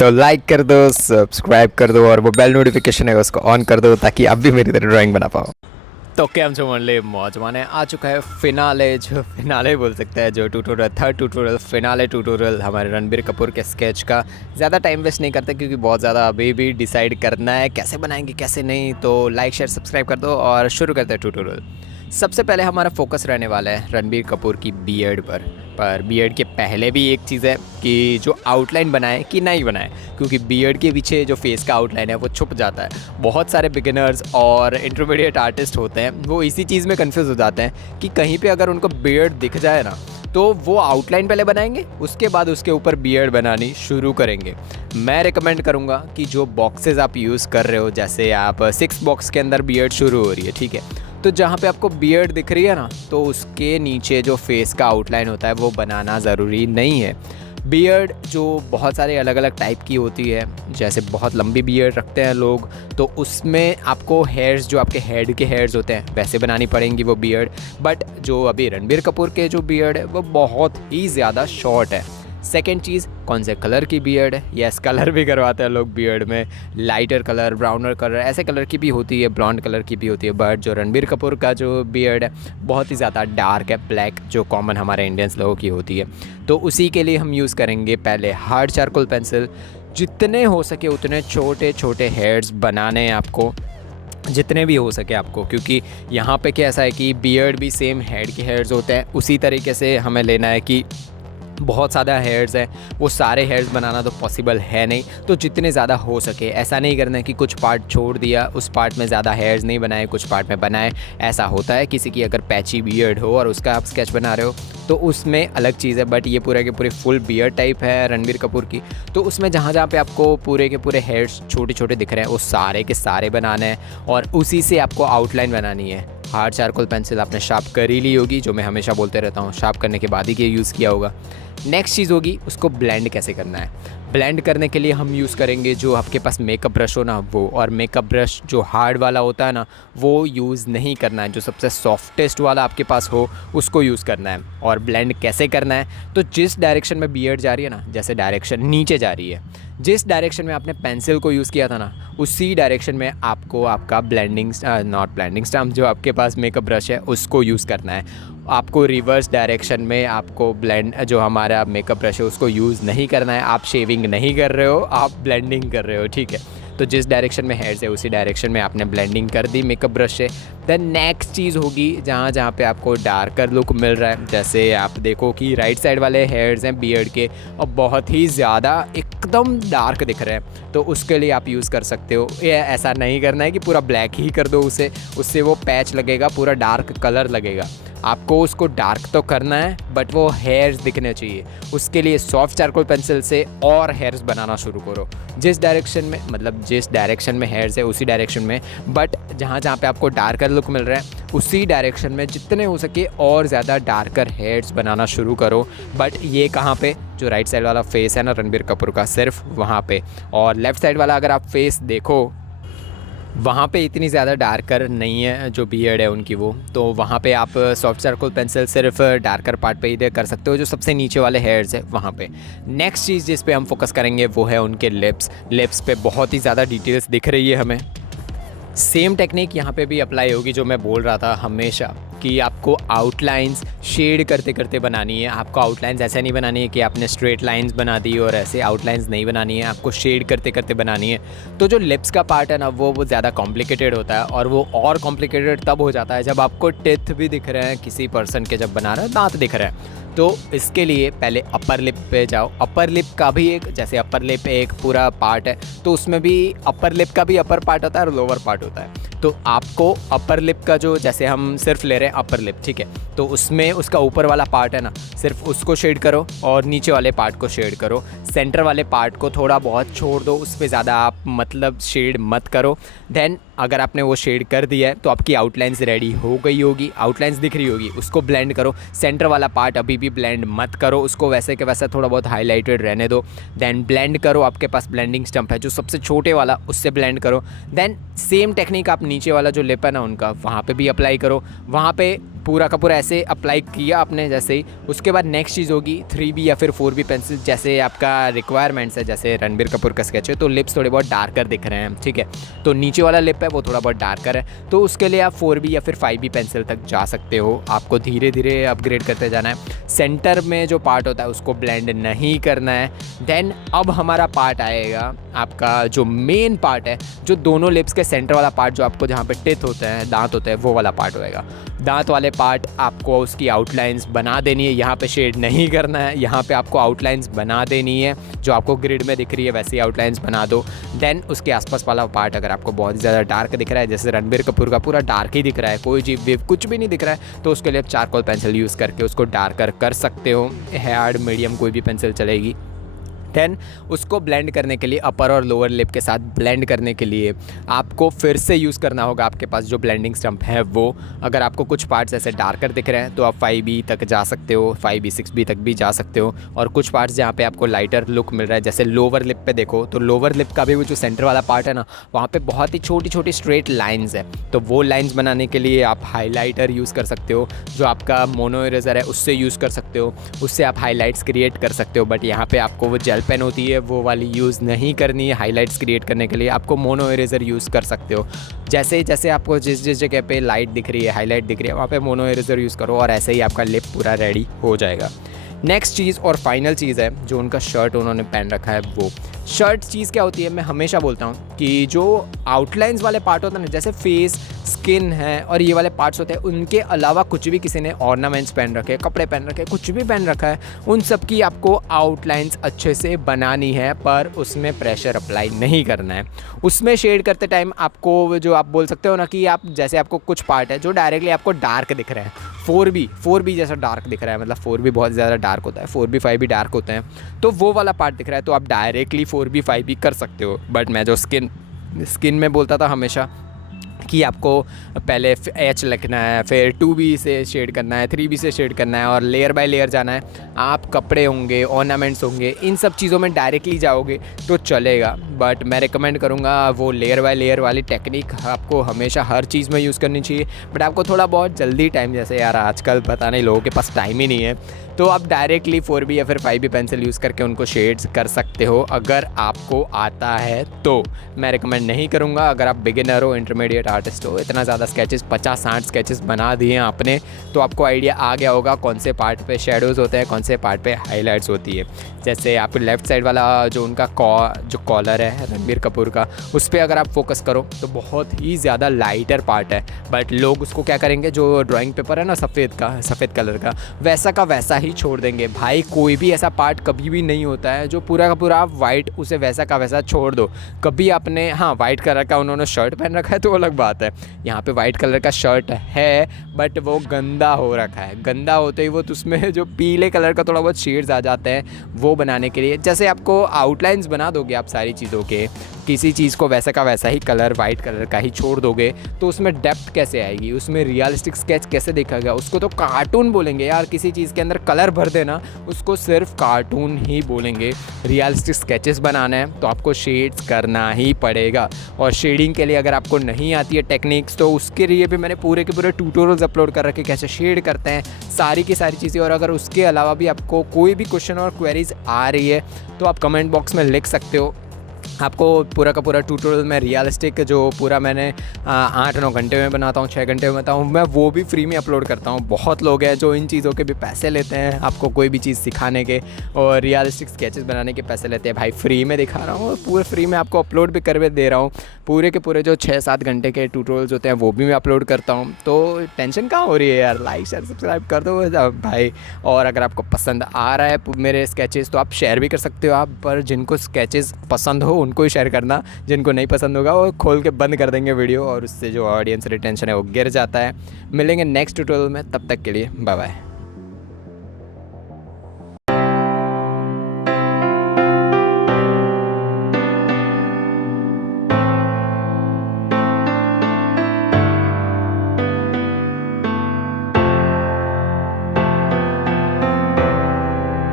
तो लाइक कर दो, सब्सक्राइब कर दो और वो बेल नोटिफिकेशन है उसको ऑन कर दो ताकि आप भी मेरी तरह ड्राइंग बना पाओ। तो केम छो मंडली, मौजमान है आ चुका है फिनाले, जो फिनाले बोल सकते हैं, जो tutorial third tutorial finale tutorial हमारे रणबीर कपूर के स्केच का। ज़्यादा टाइम वेस्ट नहीं करते क्योंकि बहुत ज़्यादा अभी भी डिसाइड करना है कैसे बनाएंगे कैसे नहीं। तो लाइक शेयर सब्सक्राइब कर दो और शुरू करते हैं ट्यूटोरियल। सबसे पहले हमारा फोकस रहने वाला है रणबीर कपूर की बियर्ड पर बियर्ड के पहले भी एक चीज़ है कि जो आउटलाइन बनाए कि नहीं बनाए, क्योंकि बियर्ड के पीछे जो फेस का आउटलाइन है वो छुप जाता है। बहुत सारे बिगिनर्स और इंटरमीडिएट आर्टिस्ट होते हैं, वो इसी चीज़ में कंफ्यूज हो जाते हैं कि कहीं पे अगर उनको बियर्ड दिख जाए ना तो वो आउटलाइन पहले बनाएंगे, उसके बाद उसके ऊपर बियर्ड बनानी शुरू करेंगे। मैं रिकमेंड करूँगा कि जो बॉक्सेस आप यूज़ कर रहे हो, जैसे आप 6 बॉक्स के अंदर बियर्ड शुरू हो रही है, ठीक है, तो जहाँ पे आपको बियर्ड दिख रही है ना, तो उसके नीचे जो फेस का आउटलाइन होता है वो बनाना ज़रूरी नहीं है। बियर्ड जो बहुत सारे अलग अलग टाइप की होती है, जैसे बहुत लंबी बियर्ड रखते हैं लोग, तो उसमें आपको हेयर्स जो आपके हेड के हेयर्स होते हैं वैसे बनानी पड़ेंगी वो बियर्ड। बट जो अभी रणबीर कपूर के जो बियर्ड है वो बहुत ही ज़्यादा शॉर्ट है। सेकेंड चीज़, कौन से कलर की बियर्ड है। यस, कलर भी करवाते हैं लोग बियर्ड में, लाइटर कलर, ब्राउनर कलर, ऐसे कलर की भी होती है, ब्लॉन्ड कलर की भी होती है। बट जो रणबीर कपूर का जो बियर्ड है बहुत ही ज़्यादा डार्क है, ब्लैक, जो कॉमन हमारे इंडियंस लोगों की होती है। तो उसी के लिए हम यूज़ करेंगे पहले हार्ड चारकोल पेंसिल। जितने हो सके उतने छोटे छोटे हेयर्स बनाने हैं आपको, जितने भी हो सके आपको, क्योंकि यहाँ पे क्या ऐसा है कि बियर्ड भी सेम हेड के हेयर्स होते हैं, उसी तरीके से हमें लेना है कि बहुत ज़्यादा हेयर्स हैं, वो सारे हेयर्स बनाना तो पॉसिबल है नहीं। तो जितने ज़्यादा हो सके, ऐसा नहीं करना है कि कुछ पार्ट छोड़ दिया, उस पार्ट में ज़्यादा हेयर्स नहीं बनाए, कुछ पार्ट में बनाए। ऐसा होता है किसी की अगर पैची बियर्ड हो और उसका आप स्केच बना रहे हो तो उसमें अलग चीज़ है। बट ये पूरे के पूरे फुल बियर्ड टाइप है रणबीर कपूर की, तो उसमें जहाँ जहाँ पे आपको पूरे के पूरे हेयर्स छोटे छोटे दिख रहे हैं वो सारे के सारे बनाने हैं और उसी से आपको आउटलाइन बनानी है। हार्ड चारकोल पेंसिल आपने शार्प कर ही ली होगी, जो मैं हमेशा बोलते रहता हूँ, शार्प करने के बाद ही ये यूज़ किया होगा। नेक्स्ट चीज़ होगी उसको ब्लेंड कैसे करना है। ब्लेंड करने के लिए हम यूज़ करेंगे जो आपके पास मेकअप ब्रश हो ना वो, और मेकअप ब्रश जो हार्ड वाला होता है ना वो यूज़ नहीं करना है, जो सबसे सॉफ्टेस्ट वाला आपके पास हो उसको यूज़ करना है। और ब्लेंड कैसे करना है, तो जिस डायरेक्शन में बियर्ड जा रही है ना, जैसे डायरेक्शन नीचे जा रही है, जिस डायरेक्शन में आपने पेंसिल को यूज़ किया था ना उसी डायरेक्शन में आपको आपका ब्लेंडिंग नॉट ब्लेंडिंग स्टम्प, जो आपके पास मेकअप ब्रश है उसको यूज़ करना है। आपको रिवर्स डायरेक्शन में आपको ब्लेंड जो हमारा मेकअप ब्रश है उसको यूज़ नहीं करना है। आप शेविंग नहीं कर रहे हो, आप ब्लेंडिंग कर रहे हो, ठीक है। तो जिस डायरेक्शन में हेयर्स है उसी डायरेक्शन में आपने ब्लेंडिंग कर दी मेकअप ब्रश से। देन नेक्स्ट चीज़ होगी जहाँ जहाँ पे आपको डार्कर लुक मिल रहा है, जैसे आप देखो कि राइट साइड वाले हेयर्स हैं बियर्ड के और बहुत ही ज़्यादा एकदम डार्क दिख रहे हैं, तो उसके लिए आप यूज़ कर सकते हो। ये ऐसा नहीं करना है कि पूरा ब्लैक ही कर दो उसे, उससे वो पैच लगेगा, पूरा डार्क कलर लगेगा। आपको उसको डार्क तो करना है बट वो हेयर्स दिखने चाहिए। उसके लिए सॉफ्ट चारकोल पेंसिल से और हेयर्स बनाना शुरू करो, जिस डायरेक्शन में, मतलब जिस डायरेक्शन में हेयर्स है उसी डायरेक्शन में, बट जहाँ जहाँ पे आपको डार्कर लुक मिल रहा है उसी डायरेक्शन में जितने हो सके और ज़्यादा डार्कर हेयर्स बनाना शुरू करो। बट ये कहाँ पे, जो राइट साइड वाला फेस है ना रणबीर कपूर का, सिर्फ वहाँ पे। और लेफ़्ट साइड वाला अगर आप फेस देखो वहाँ पे इतनी ज़्यादा डार्कर नहीं है जो बियर्ड है उनकी वो, तो वहाँ पे आप सॉफ्ट चारकोल पेंसिल सिर्फ डार्कर पार्ट पे ही कर सकते हो, जो सबसे नीचे वाले हेयर्स है वहाँ पे। नेक्स्ट चीज़ जिस पे हम फोकस करेंगे वो है उनके लिप्स पे बहुत ही ज़्यादा डिटेल्स दिख रही है हमें। सेम टेक्निक यहाँ पे भी अप्लाई होगी जो मैं बोल रहा था हमेशा, कि आपको आउटलाइंस शेड करते करते बनानी है। आपको आउटलाइंस ऐसे नहीं बनानी है कि आपने स्ट्रेट लाइंस बना दी और ऐसे आउटलाइंस नहीं बनानी है, आपको शेड करते करते बनानी है। तो जो लिप्स का पार्ट है ना वो ज़्यादा कॉम्प्लिकेटेड होता है, और वो और कॉम्प्लिकेटेड तब हो जाता है जब आपको टिथ भी दिख रहे हैं किसी पर्सन के, जब बना रहे हैं दांत दिख रहे हैं। तो इसके लिए पहले अपर लिप पे जाओ। अपर लिप का भी एक, जैसे अपर लिप एक पूरा पार्ट है तो उसमें भी अपर लिप का भी अपर पार्ट होता है और लोअर पार्ट होता है। तो आपको अपर लिप का जो, जैसे हम सिर्फ ले रहे हैं अपर लिप, ठीक है, तो उसमें उसका ऊपर वाला पार्ट है ना सिर्फ उसको शेड करो और नीचे वाले पार्ट को शेड करो। सेंटर वाले पार्ट को थोड़ा बहुत छोड़ दो, उस पर ज़्यादा आप मतलब शेड मत करो। देन अगर आपने वो शेड कर दिया है तो आपकी आउटलाइंस रेडी हो गई होगी, आउटलाइंस दिख रही होगी, उसको ब्लेंड करो। सेंटर वाला पार्ट अभी भी ब्लेंड मत करो, उसको वैसे के वैसा थोड़ा बहुत हाईलाइटेड रहने दो। देन ब्लेंड करो, आपके पास ब्लेंडिंग स्टम्प है जो सबसे छोटे वाला, उससे ब्लेंड करो। देन सेम टेक्निक आप नीचे वाला जो लिप है ना उनका, वहाँ पे भी अप्लाई करो। वहाँ पे पूरा का पूरा ऐसे अप्लाई किया आपने जैसे ही, उसके बाद नेक्स्ट चीज़ होगी 3B या फिर 4B पेंसिल, जैसे आपका रिक्वायरमेंट्स है। जैसे रणबीर कपूर का स्केच है तो लिप्स थोड़े बहुत डार्कर दिख रहे हैं, ठीक है, तो नीचे वाला लिप है वो थोड़ा बहुत डार्कर है, तो उसके लिए आप 4B या फिर 5B पेंसिल तक जा सकते हो। आपको धीरे धीरे अपग्रेड करते जाना है। सेंटर में जो पार्ट होता है उसको ब्लेंड नहीं करना है। देन अब हमारा पार्ट आएगा आपका जो मेन पार्ट है, जो दोनों लिप्स के सेंटर वाला पार्ट, जो आपको जहाँ पे टिथ होते हैं, दांत होते हैं, वो वाला पार्ट होएगा। दांत वाले पार्ट आपको उसकी आउटलाइंस बना देनी है, यहाँ पे शेड नहीं करना है, यहाँ पे आपको आउटलाइंस बना देनी है, जो आपको ग्रिड में दिख रही है वैसे ही आउटलाइंस बना दो। देन उसके आसपास वाला पार्ट अगर आपको बहुत ही ज़्यादा डार्क दिख रहा है, जैसे रणबीर कपूर का पूरा डार्क ही दिख रहा है, कोई जीव वेव कुछ भी नहीं दिख रहा है, तो उसके लिए आप चारकोल पेंसिल यूज़ करके उसको डार्कर कर सकते हो। हार्ड मीडियम कोई भी पेंसिल चलेगी। देन उसको ब्लेंड करने के लिए अपर और लोअर लिप के साथ ब्लेंड करने के लिए आपको फिर से यूज़ करना होगा आपके पास जो ब्लेंडिंग स्टम्प है वो। अगर आपको कुछ पार्ट्स ऐसे डार्कर दिख रहे हैं तो आप 5B तक जा सकते हो, 5B 6B तक भी जा सकते हो। और कुछ पार्ट्स जहाँ पे आपको लाइटर लुक मिल रहा है, जैसे लोअर लिप पे देखो तो लोअर लिप का भी वो जो सेंटर वाला पार्ट है ना, वहाँ पे बहुत ही छोटी छोटी स्ट्रेट लाइन्स है, तो वो लाइन्स बनाने के लिए आप हाईलाइटर यूज़ कर सकते हो, जो आपका मोनो इरेजर है उससे यूज़ कर सकते हो, उससे आप हाईलाइट्स क्रिएट कर सकते हो। बट यहाँ पर आपको वो जेल पेन होती है वो वाली यूज़ नहीं करनी है। हाइलाइट्स क्रिएट करने के लिए आपको मोनो इरेजर यूज़ कर सकते हो। जैसे जैसे आपको जिस जिस जगह पे लाइट दिख रही है, हाईलाइट दिख रही है, वहाँ पे मोनो इरेजर यूज़ करो और ऐसे ही आपका लिप पूरा रेडी हो जाएगा। नेक्स्ट चीज़ और फाइनल चीज़ है जो उनका शर्ट उन्होंने पहन रखा है, वो शर्ट चीज़ क्या होती है, मैं हमेशा बोलता हूँ कि जो आउटलाइंस वाले पार्ट होते हैं ना, जैसे फेस, स्किन है और ये वाले पार्ट्स होते हैं, उनके अलावा कुछ भी किसी ने ऑर्नामेंट्स पहन रखे, कपड़े पहन रखे, कुछ भी पहन रखा है, उन सब की आपको आउटलाइंस अच्छे से बनानी है, पर उसमें प्रेशर अप्लाई नहीं करना है। उसमें शेड करते टाइम आपको जो आप बोल सकते हो ना कि आप जैसे आपको कुछ पार्ट है जो डायरेक्टली आपको डार्क दिख रहे हैं, 4B जैसा डार्क दिख रहा है, मतलब 4B बहुत ज़्यादा डार्क होता है, 4B 5B डार्क होते हैं, तो वो वाला पार्ट दिख रहा है तो आप डायरेक्टली 4B 5B कर सकते हो। बट मैं जो स्किन में बोलता था हमेशा कि आपको पहले H लिखना है, फिर 2B से शेड करना है, 3B से शेड करना है और लेयर बाय लेयर जाना है। आप कपड़े होंगे, ऑर्नामेंट्स होंगे, इन सब चीज़ों में डायरेक्टली जाओगे तो चलेगा, बट मैं रिकमेंड करूँगा वो लेयर बाय लेयर वाली टेक्निक आपको हमेशा हर चीज़ में यूज़ करनी चाहिए। बट आपको थोड़ा बहुत जल्दी टाइम, जैसे यार आजकल पता नहीं लोगों के पास टाइम ही नहीं है, तो आप डायरेक्टली 4B या फिर 5B पेंसिल यूज़ करके उनको शेड्स कर सकते हो अगर आपको आता है तो। मैं रिकमेंड नहीं करूँगा अगर आप बिगिनर हो, इंटरमीडिएट आर्टिस्ट हो, इतना ज़्यादा स्केचेस 50-60 स्केचेस बना दिए हैं आपने तो आपको आइडिया आ गया होगा कौन से पार्ट पे शेडोज़ होते हैं, कौन से पार्ट पे हाईलाइट्स होती है। जैसे आपको लेफ़्ट साइड वाला जो उनका जो कॉलर है रणबीर कपूर का, उस पर अगर आप फोकस करो तो बहुत ही ज़्यादा लाइटर पार्ट है, बट लोग उसको क्या करेंगे, जो ड्राइंग पेपर है ना सफ़ेद कलर का वैसा ही छोड़ देंगे। भाई कोई भी ऐसा पार्ट कभी भी नहीं होता है जो पूरा का पूरा आप वाइट उसे वैसा का वैसा छोड़ दो। कभी आपने, हाँ वाइट कलर का उन्होंने शर्ट पहन रखा है तो अलग बात है, यहाँ पे वाइट कलर का शर्ट है बट वो गंदा हो रखा है, गंदा होते ही वो तो उसमें जो पीले कलर का थोड़ा बहुत शेड्स आ जाते हैं, वो बनाने के लिए जैसे आपको आउटलाइंस बना दोगे आप सारी चीज़ों के, किसी चीज़ को वैसा का वैसा ही कलर वाइट कलर का ही छोड़ दोगे तो उसमें डेप्थ कैसे आएगी, उसमें रियलिस्टिक स्केच कैसे दिखेगा। उसको तो कार्टून बोलेंगे यार, किसी चीज़ के अंदर कलर भर देना उसको सिर्फ कार्टून ही बोलेंगे। रियलिस्टिक स्केचेस बनाना है तो आपको शेड्स करना ही पड़ेगा, और शेडिंग के लिए अगर आपको नहीं आती है टेक्निक्स तो उसके लिए भी मैंने पूरे के पूरे ट्यूटोरियल्स अपलोड कर रखे, कैसे शेड करते हैं, सारी की सारी चीज़ें। और अगर उसके अलावा भी आपको कोई भी क्वेश्चन और क्वेरीज आ रही है तो आप कमेंट बॉक्स में लिख सकते हो। आपको पूरा का पूरा ट्यूटोरियल में रियलिस्टिक जो पूरा मैंने 8-9 घंटे में बनाता हूँ, 6 घंटे में बनाता हूँ, मैं वो भी फ्री में अपलोड करता हूँ। बहुत लोग हैं जो इन चीज़ों के भी पैसे लेते हैं, आपको कोई भी चीज़ सिखाने के और रियलिस्टिक स्केचेस बनाने के पैसे लेते हैं। भाई फ्री में दिखा रहा हूँ और पूरे फ्री में आपको अपलोड भी करके दे रहा हूँ। पूरे के पूरे जो 6-7 घंटे के ट्यूटोरियल्स होते हैं वो भी मैं अपलोड करता हूँ, तो टेंशन कहाँ हो रही है यार, लाइक शेयर सब्सक्राइब कर दो भाई। और अगर आपको पसंद आ रहा है मेरे स्केचेस तो आप शेयर भी कर सकते हो, आप पर जिनको स्केचेस पसंद हो उनको ही शेयर करना, जिनको नहीं पसंद होगा वो खोल के बंद कर देंगे वीडियो और उससे जो ऑडियंस रिटेंशन है वो गिर जाता है। मिलेंगे नेक्स्ट ट्यूटोरियल में, तब तक के लिए बाय बाय।